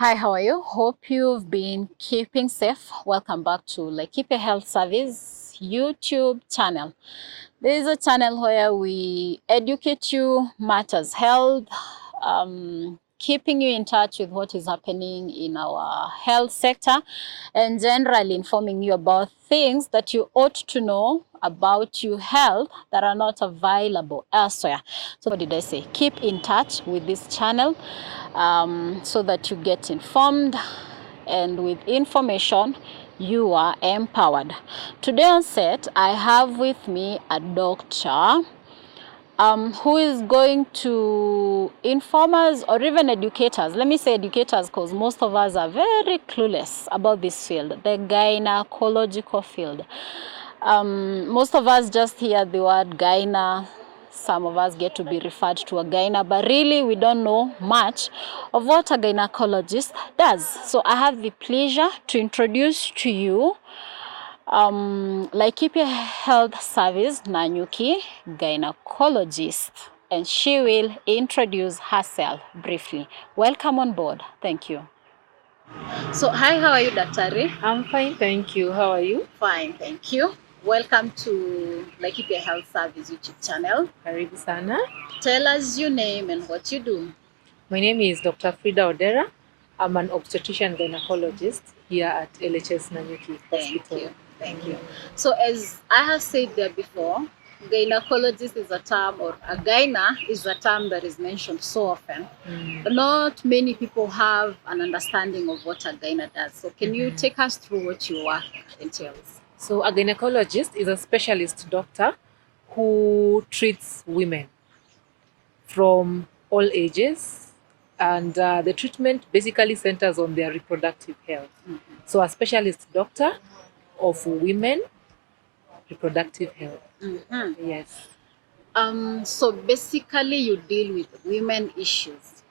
Hi, how are you? Hope you've been keeping safe. Welcome back to Laikipia Health Service YouTube channel. This is a channel where we educate you matters health, keeping you in touch with what is happening in our health sector, and generally informing you about things that you ought to know about your health that are not available elsewhere. So what did I say? Keep in touch with this channel so that you get informed, and with information you are empowered. Today on set I have with me a doctor who is going to inform us, or even educate us. Let me say educators, because most of us are very clueless about this field, the gynecological field. Most of us just hear the word gyna. Some of us get to be referred to a gyna, but really we don't know much of what a gynecologist does. So I have the pleasure to introduce to you Laikipia Health Service Nanyuki, gynecologist, and she will introduce herself briefly. Welcome on board. Thank you. So, hi, how are you, Daktari? I'm fine, thank you. How are you? Fine, thank you. Welcome to Laikipia Health Service YouTube channel. Karibu sana. Tell us your name and what you do. My name is Dr. Frida Odera. I'm an obstetrician gynecologist here at LHS Nanyuki Hospital. Thank you. So, as I have said there before, gynecologist is a term, or a gyna is a term that is mentioned so often. But not many people have an understanding of what a gyna does. So, can you take us through what your work entails? So, a gynecologist is a specialist doctor who treats women from all ages, and the treatment basically centers on their reproductive health. So, a specialist doctor of women reproductive health. Yes. So basically you deal with women issues.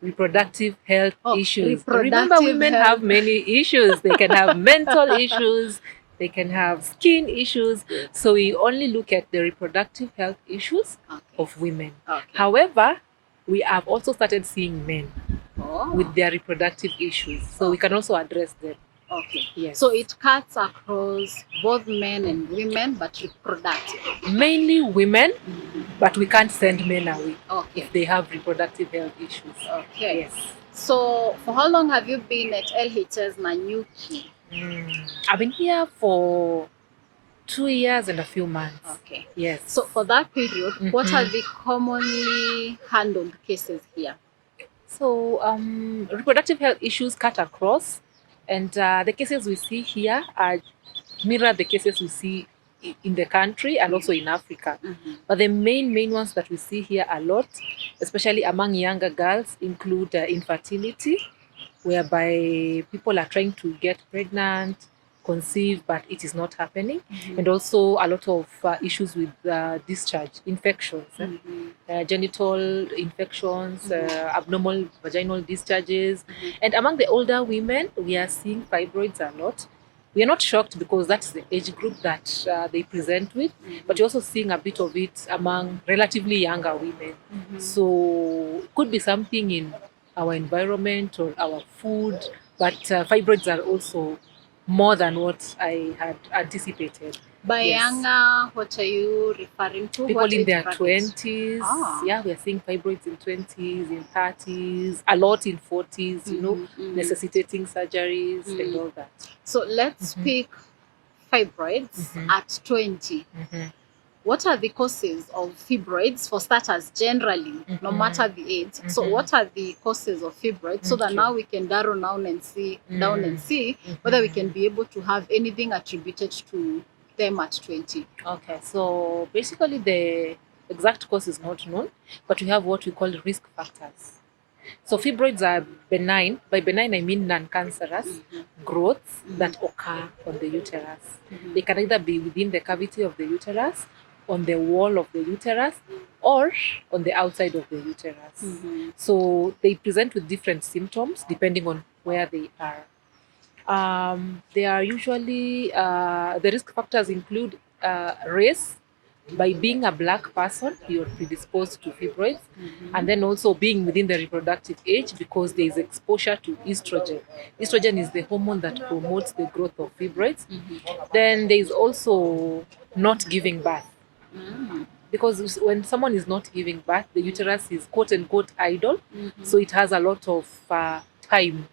Reproductive health issues. Reproductive Remember, women health. have many issues. They can have mental issues, they can have skin issues. So we only look at the reproductive health issues of women. However, we have also started seeing men with their reproductive issues. So we can also address them. Okay. Yes. So it cuts across both men and women, but reproductive. Mainly women, but we can't send men away Okay. if they have reproductive health issues. Okay. Yes. So for how long have you been at LHS Nanyuki? I've been here for 2 years and a few months. Okay. Yes. So for that period, what are the commonly handled cases here? So reproductive health issues cut across, and the cases we see here are mirror the cases we see in the country and also in Africa. But the main ones that we see here a lot, especially among younger girls, include infertility, whereby people are trying to get pregnant, conceive, but it is not happening. And also a lot of issues with discharge, infections, genital infections, abnormal vaginal discharges. And among the older women, we are seeing fibroids a lot. We are not shocked because that's the age group that they present with, but you're also seeing a bit of it among relatively younger women. So it could be something in our environment or our food, but fibroids are also more than what I had anticipated. By younger, what are you referring to? People What in age their bracket? 20s. Yeah, we are seeing fibroids in 20s, in 30s, a lot in 40s, necessitating surgeries and all that. So let's pick fibroids at 20. What are the causes of fibroids, for starters, generally, no matter the age? So what are the causes of fibroids, so that now we can narrow down and see whether we can be able to have anything attributed to them at 20. Okay, so basically the exact cause is not known, but we have what we call risk factors. So fibroids are benign. By benign, I mean non-cancerous growths that occur on the uterus. They can either be within the cavity of the uterus, on the wall of the uterus, or on the outside of the uterus. So they present with different symptoms depending on where they are. They are usually, the risk factors include race, by being a black person, you're predisposed to fibroids, and then also being within the reproductive age because there is exposure to estrogen. Estrogen is the hormone that promotes the growth of fibroids. Then there is also not giving birth. Because when someone is not giving birth, the uterus is quote unquote idle, so it has a lot of time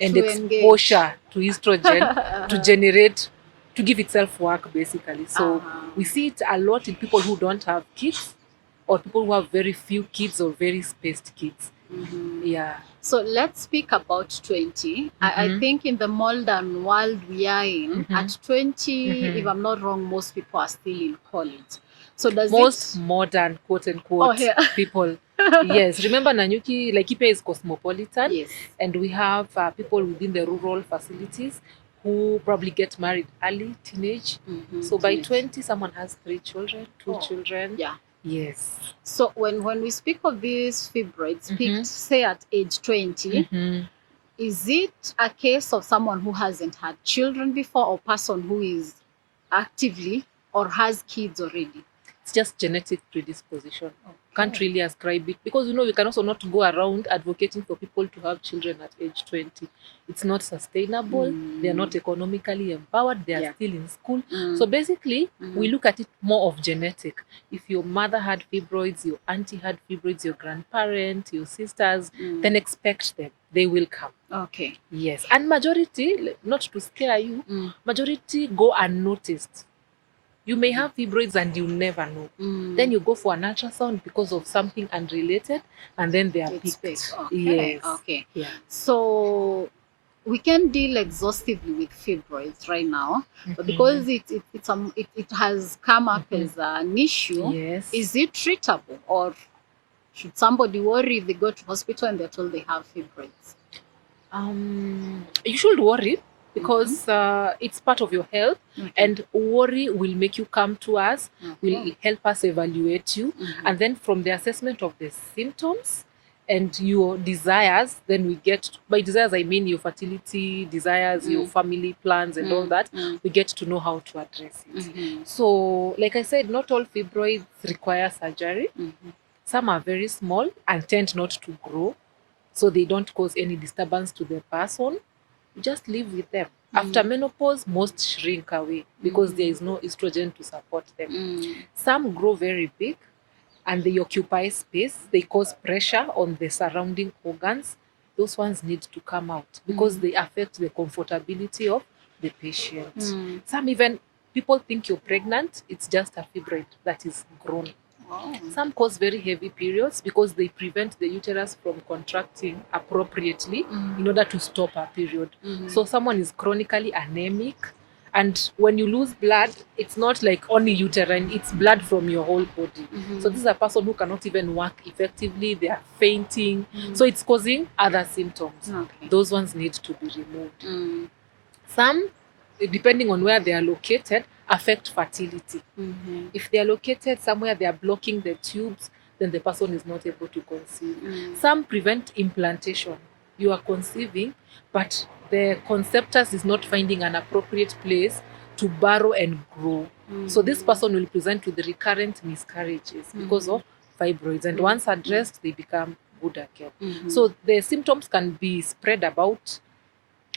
and To exposure to estrogen to generate, to give itself work basically. So we see it a lot in people who don't have kids or people who have very few kids or very spaced kids. Yeah. So let's speak about 20. I think in the modern world we are in, at 20, if I'm not wrong, most people are still in college. So does Most it... modern quote unquote yeah. people. Yes, remember Nanyuki, Laikipia is cosmopolitan, Yes. and we have people within the rural facilities who probably get married early, teenage. So by Teenage. 20, someone has 3 children, 2 children. Yeah. Yes. So when we speak of these fibroids peaked, say at age 20, is it a case of someone who hasn't had children before or person who is actively or has kids already? It's just genetic predisposition. Can't really ascribe it because we can also not go around advocating for people to have children at age 20. It's not sustainable. They are not economically empowered. They are still in school. So basically, we look at it more of genetic. If your mother had fibroids, your auntie had fibroids, your grandparent, your sisters, then expect them. They will come. Okay. Yes. And majority, not to scare you, majority go unnoticed. You may have fibroids and you never know. Then you go for an ultrasound because of something unrelated, and then they are picked. Okay. Yes. Okay. Yeah. So we can deal exhaustively with fibroids right now, but because it has come up as an issue, Yes. is it treatable, or should somebody worry if they go to hospital and they're told they have fibroids? You should worry because it's part of your health, and worry will make you come to us, will help us evaluate you, and then from the assessment of the symptoms and your desires, then we get, by desires I mean your fertility desires, your family plans and all that, we get to know how to address it. So like I said, not all fibroids require surgery. Some are very small and tend not to grow, so they don't cause any disturbance to the person. You just live with them. After menopause, most shrink away because there is no estrogen to support them. Some grow very big and they occupy space. They cause pressure on the surrounding organs. Those ones need to come out because they affect the comfortability of the patient. Some even, people think you're pregnant, it's just a fibroid that is grown. Some cause very heavy periods because they prevent the uterus from contracting appropriately in order to stop a period. So someone is chronically anemic, and when you lose blood, it's not like only uterine, it's blood from your whole body. So this is a person who cannot even work effectively, they are fainting. So it's causing other symptoms. Those ones need to be removed. Some, depending on where they are located, affect fertility. If they are located somewhere they are blocking the tubes, then the person is not able to conceive. Some prevent implantation. You are conceiving, but the conceptus is not finding an appropriate place to burrow and grow. So this person will present with recurrent miscarriages because of fibroids, and once addressed, they become good again. So the symptoms can be spread about.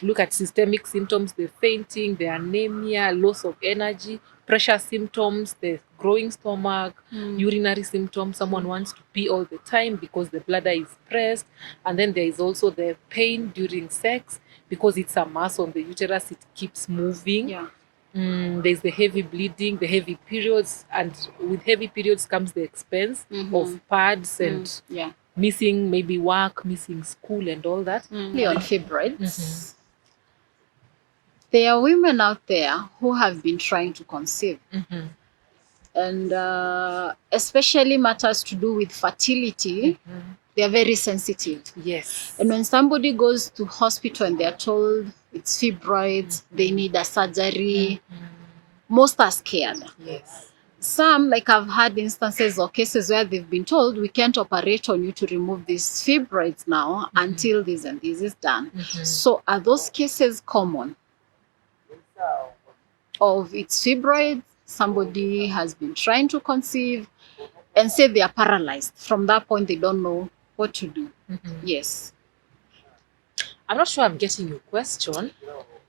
Look at systemic symptoms, the fainting, the anemia, loss of energy, pressure symptoms, the growing stomach, urinary symptoms. Someone wants to pee all the time because the bladder is pressed. And then there is also the pain during sex because it's a mass on the uterus, it keeps moving. There's the heavy bleeding, the heavy periods, and with heavy periods comes the expense of pads and missing maybe work, missing school and all that. On fibroids, there are women out there who have been trying to conceive, and especially matters to do with fertility, they are very sensitive. Yes. And when somebody goes to hospital and they are told it's fibroids, they need a surgery, most are scared. Yes. Some, like I've had instances or cases where they've been told, we can't operate on you to remove these fibroids now until this and this is done. So are those cases common of it's fibroids somebody has been trying to conceive and say they are paralyzed. From that point, they don't know what to do. Yes. I'm not sure I'm getting your question,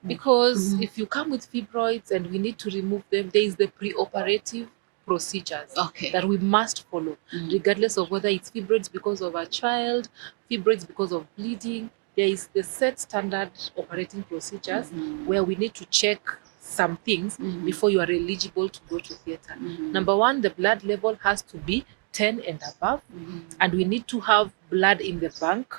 because if you come with fibroids and we need to remove them, there is the pre-operative procedures that we must follow, regardless of whether it's fibroids because of a child, fibroids because of bleeding. There is the set standard operating procedures where we need to check some things before you are eligible to go to theatre. Number one, the blood level has to be 10 and above, and we need to have blood in the bank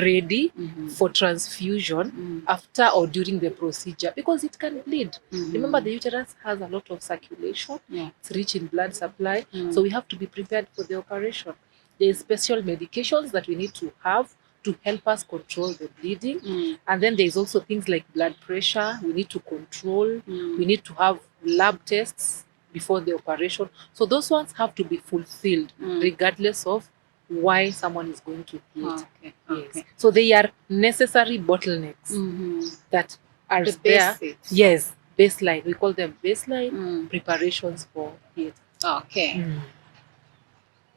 ready for transfusion after or during the procedure, because it can bleed. Remember, the uterus has a lot of circulation. It's rich in blood supply, so we have to be prepared for the operation. There is special medications that we need to have to help us control the bleeding. And then there's also things like blood pressure we need to control. We need to have lab tests before the operation. So those ones have to be fulfilled regardless of why someone is going to theatre. Yes. So they are necessary bottlenecks that are there. Basics. Yes, baseline. We call them baseline preparations for theatre. Okay.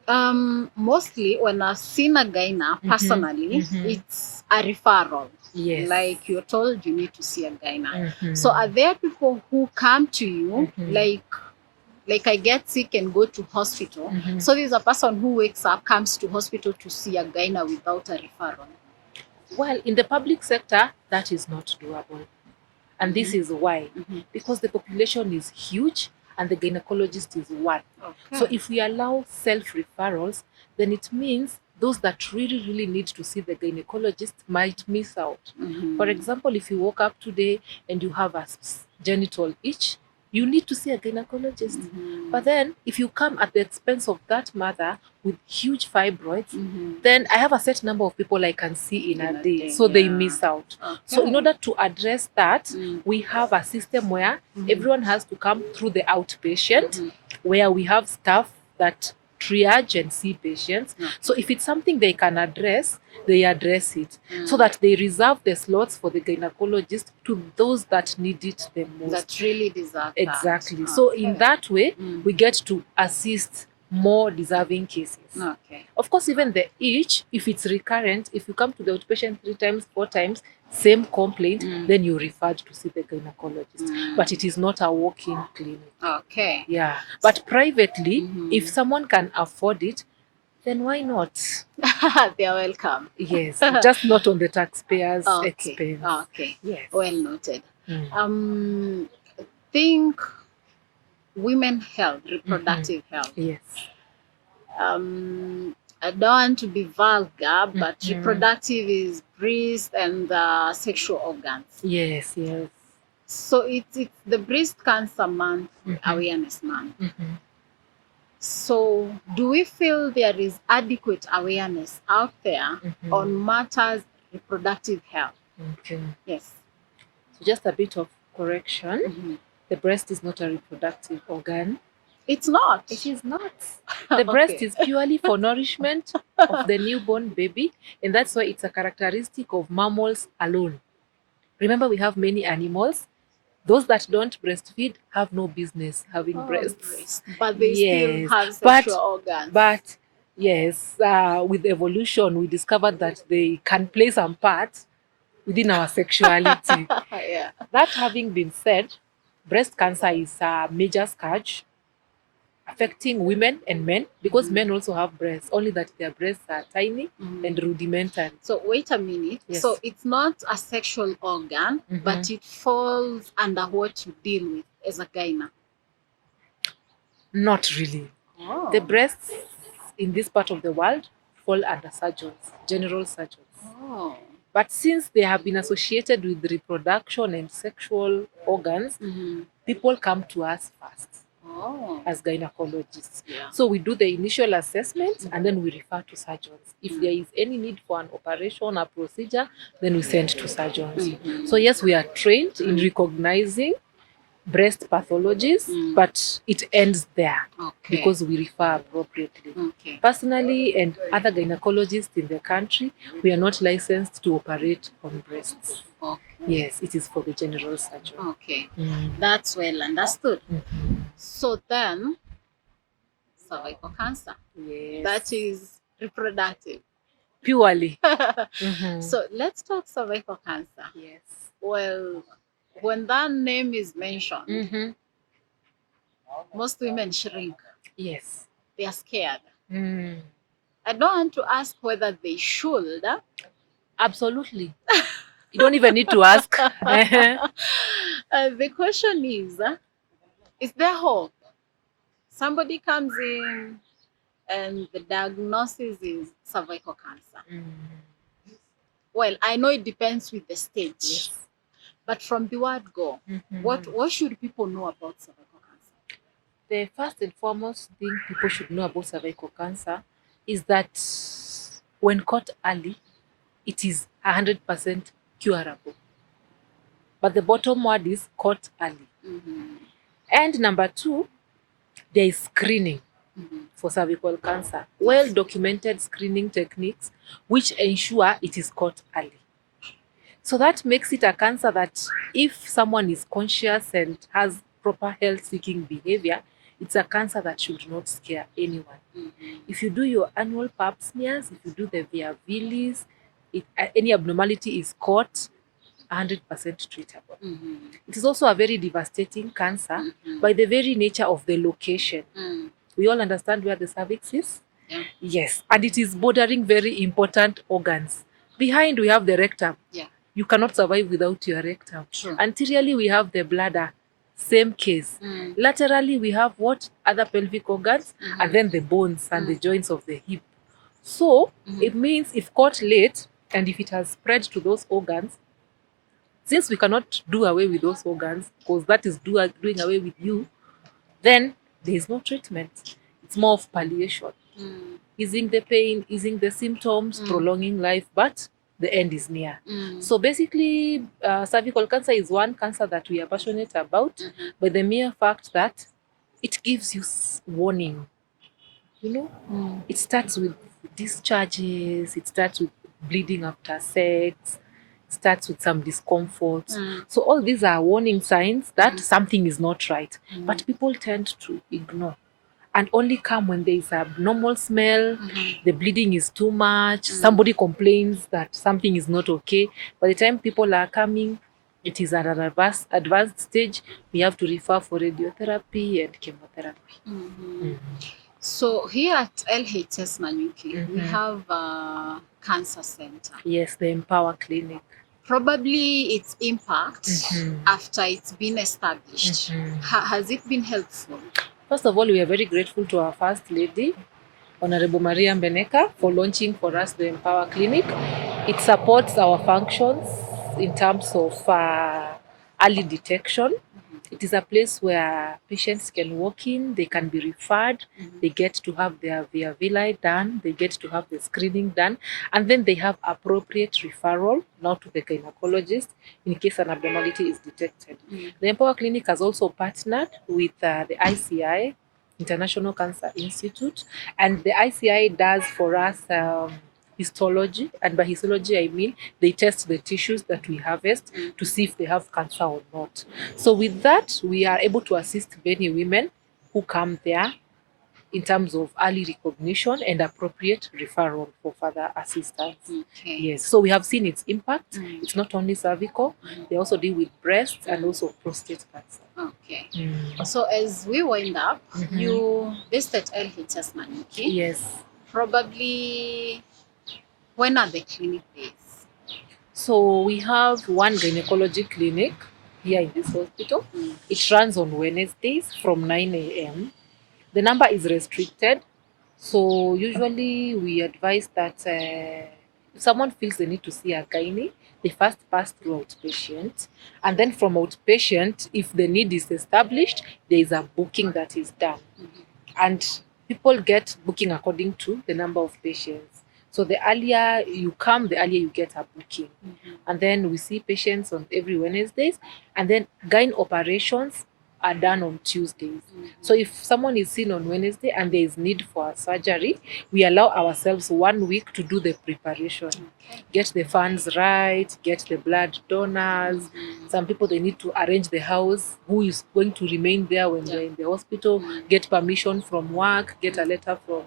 Mostly when I've seen a gyna personally, it's a referral. Yes. Like you're told you need to see a gyna. So are there people who come to you like I get sick and go to hospital? So there's a person who wakes up, comes to hospital to see a gyna without a referral. Well, in the public sector, that is not doable. And this is why. Because the population is huge and the gynecologist is one. So if we allow self-referrals, then it means those that really need to see the gynecologist might miss out. For example, if you woke up today and you have a genital itch, you need to see a gynecologist. But then if you come at the expense of that mother with huge fibroids, then I have a set number of people I can see in a day. So they miss out. So in order to address that, we have a system where everyone has to come through the outpatient, where we have staff that triage and see patients. So if it's something they can address, they address it, so that they reserve the slots for the gynecologist to those that need it the most. That really deserve Exactly. that. So in that way, we get to assist more deserving cases. Of course, even the itch, if it's recurrent, if you come to the outpatient 3 times, 4 times, same complaint, then you're referred to see the gynecologist. But it is not a walk-in clinic. Yeah. But privately, if someone can afford it, then why not? They are welcome. Yes, just not on the taxpayers' expense. Yes. Well noted. Think women health, reproductive health. Yes. I don't want to be vulgar, but reproductive is breast and sexual organs. Yes. So it's the Breast Cancer Month, Awareness Month. So do we feel there is adequate awareness out there on matters reproductive health? Yes. So just a bit of correction. The breast is not a reproductive organ. It's not. It is not. The breast is purely for nourishment of the newborn baby, and that's why it's a characteristic of mammals alone. Remember, we have many animals. Those that don't breastfeed have no business having breasts. But they still have sexual organs. But yes, with evolution, we discovered that they can play some part within our sexuality. That having been said, breast cancer is a major scourge affecting women and men, because men also have breasts, only that their breasts are tiny and rudimentary. So wait a minute. Yes. So it's not a sexual organ, but it falls under what you deal with as a gyna? Not really. The breasts in this part of the world fall under surgeons, general surgeons. But since they have been associated with reproduction and sexual organs, people come to us first. As gynecologists. So we do the initial assessment and then we refer to surgeons. If there is any need for an operation, a procedure, then we send to surgeons. So yes, we are trained in recognizing breast pathologies, but it ends there because we refer appropriately. Personally, and other gynecologists in the country, we are not licensed to operate on breasts. Yes, it is for the general surgeon. That's well understood. So then, cervical cancer. Yes. That is reproductive. Purely. So let's talk cervical cancer. Yes. Well, when that name is mentioned, Mm-hmm. most women shrink. Yes. They are scared. Mm. I don't want to ask whether they should. Absolutely. You don't even need to ask. The question is there hope? Somebody comes in and the diagnosis is cervical cancer. Mm. Well, I know it depends with the stage, Yes. but from the word go, Mm-hmm. what should people know about cervical cancer? The first and foremost thing people should know about cervical cancer is that when caught early, it is 100% curable. But the bottom word is caught early. Mm-hmm. And number two, there is screening for cervical cancer. Well documented screening techniques which ensure it is caught early. So that makes it a cancer that if someone is conscious and has proper health seeking behavior, it's a cancer that should not scare anyone. If you do your annual pap smears, if you do the via villis, any abnormality is caught, 100% treatable. It is also a very devastating cancer by the very nature of the location. We all understand where the cervix is. Yeah. Yes, and it is bordering very important organs. Behind we have the rectum. Yeah. You cannot survive without your rectum. True. Anteriorly we have the bladder. Same case. Laterally we have what? Other pelvic organs, and then the bones and the joints of the hip. So it means if caught late and if it has spread to those organs, since we cannot do away with those organs because that is doing away with you, then there is no treatment. It's more of palliation, easing the pain, easing the symptoms, prolonging life, but the end is near. So basically, cervical cancer is one cancer that we are passionate about, but the mere fact that it gives you warning, you know, it starts with discharges, it starts with bleeding after sex, starts with some discomfort. So all these are warning signs that something is not right, but people tend to ignore and only come when there is a abnormal smell, the bleeding is too much, somebody complains that something is not okay. By the time people are coming, it is at an advanced stage. We have to refer for radiotherapy and chemotherapy. So here at LHS Nanyuki, we have a cancer center. Yes, the Empower Clinic. Probably its impact after it's been established. Has it been helpful? First of all, we are very grateful to our First Lady, Honorable Maria Mbeneka, for launching for us the Empower Clinic. It supports our functions in terms of early detection. It is a place where patients can walk in, they can be referred, they get to have their via villi done, they get to have the screening done, and then they have appropriate referral now to the gynecologist in case an abnormality is detected. The Empower Clinic has also partnered with the ICI, International Cancer Institute, and the ICI does for us histology, and by histology I mean they test the tissues that we harvest to see if they have cancer or not. So with that, we are able to assist many women who come there in terms of early recognition and appropriate referral for further assistance. Okay. Yes, so we have seen its impact. It's not only cervical, they also deal with breast and also prostate cancer. Okay. So as we wind up, you based at LHS Nanyuki. Yes. Probably when are the clinic days? So we have one gynecology clinic here in this hospital. It runs on Wednesdays from 9 a.m. The number is restricted. So usually we advise that if someone feels they need to see a gynae, they first pass through outpatient. And then from outpatient, if the need is established, there is a booking that is done. And people get booking according to the number of patients. So the earlier you come, the earlier you get a booking. And then we see patients on every Wednesdays. And then gyne operations are done on Tuesdays. So if someone is seen on Wednesday and there is need for a surgery, we allow ourselves 1 week to do the preparation. Get the funds right, get the blood donors. Some people, they need to arrange the house, who is going to remain there when they're in the hospital, get permission from work, get a letter from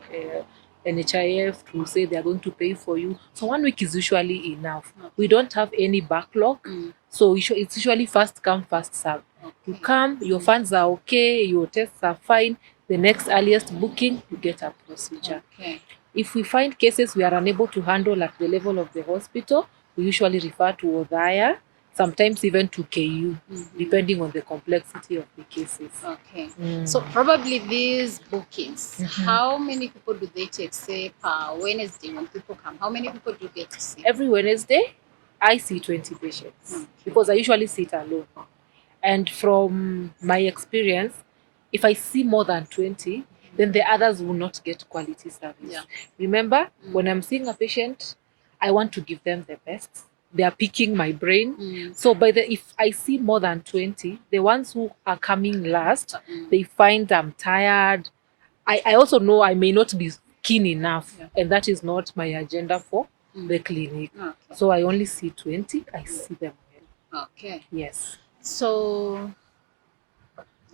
NHIF to say they are going to pay for you. So 1 week is usually enough. We don't have any backlog. So it's usually first come, first serve. You come, your funds are okay, your tests are fine. The next earliest booking, you get a procedure. If we find cases we are unable to handle at the level of the hospital, we usually refer to Odera, sometimes even to KU, depending on the complexity of the cases. So probably these bookings, how many people do they take, say, per Wednesday when people come? How many people do you get to see? Every Wednesday, I see 20 patients because I usually sit alone. And from my experience, if I see more than 20, then the others will not get quality service. Remember, when I'm seeing a patient, I want to give them the best. They are picking my brain. So if I see more than 20, the ones who are coming last, they find I'm tired. I also know I may not be keen enough, and that is not my agenda for the clinic. So I only see 20. I see them well. Yes. So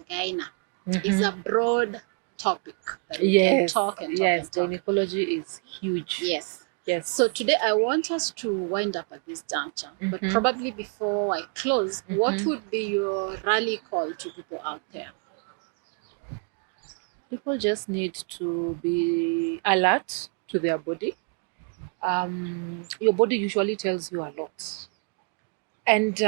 gyna is a broad topic that we can talk and talk yes, and talk. gynecology is huge. Yes. Yes. So today I want us to wind up at this juncture, but probably before I close, what would be your rally call to people out there? People just need to be alert to their body. Your body usually tells you a lot. And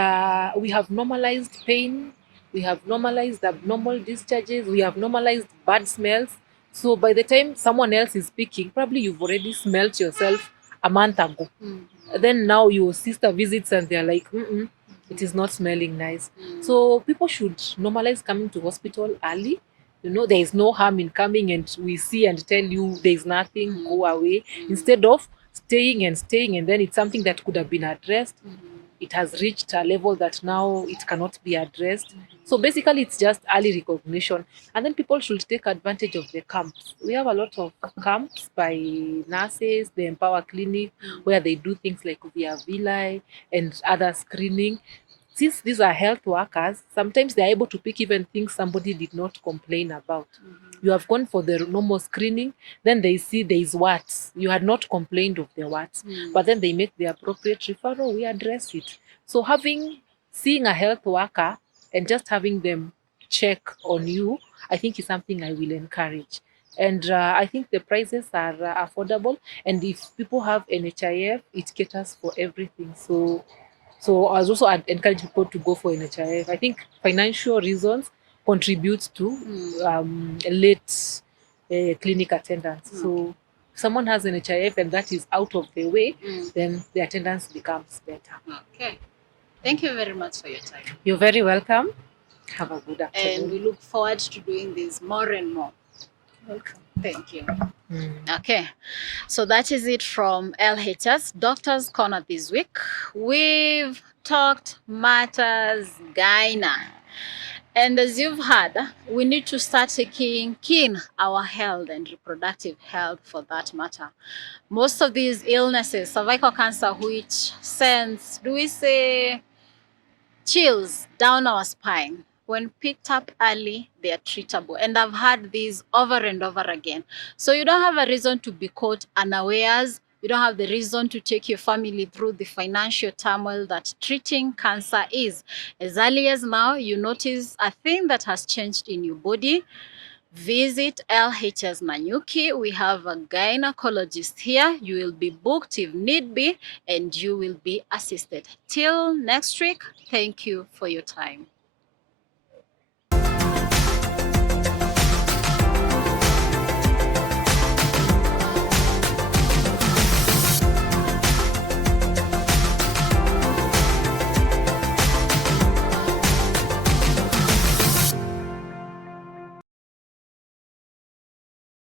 we have normalized pain, we have normalized abnormal discharges, we have normalized bad smells. So by the time someone else is speaking, probably you've already smelt yourself a month ago. Then now your sister visits and they're like, it is not smelling nice. So people should normalize coming to hospital early. You know, there is no harm in coming and we see and tell you there is nothing, go away. Instead of staying and then it's something that could have been addressed. It has reached a level that now it cannot be addressed. So basically, it's just early recognition. And then people should take advantage of the camps. We have a lot of camps by nurses, the Empower Clinic, where they do things like Via Villi and other screening. Since these are health workers, sometimes they're able to pick even things somebody did not complain about. You have gone for the normal screening, then they see there is warts. You had not complained of the warts, but then they make the appropriate referral, we address it. So seeing a health worker and just having them check on you, I think is something I will encourage. And I think the prices are affordable. And if people have NHIF, it caters for everything. So I was also encourage people to go for NHIF. I think financial reasons contribute to late clinic attendance. So if someone has NHIF and that is out of the way, then the attendance becomes better. Okay. Thank you very much for your time. You're very welcome. Have a good afternoon. And we look forward to doing this more and more. Welcome. Thank you. Okay, so that is it from LHS Doctor's Corner this week. We've talked matters gyna. And as you've heard, we need to start taking keen our health and reproductive health for that matter. Most of these illnesses, cervical cancer, which sends, do we say, chills down our spine, when picked up early, they are treatable. And I've heard these over and over again. So you don't have a reason to be caught unawares. You don't have the reason to take your family through the financial turmoil that treating cancer is. As early as now, you notice a thing that has changed in your body. Visit LHS Nanyuki. We have a gynecologist here. You will be booked if need be, and you will be assisted. Till next week, thank you for your time.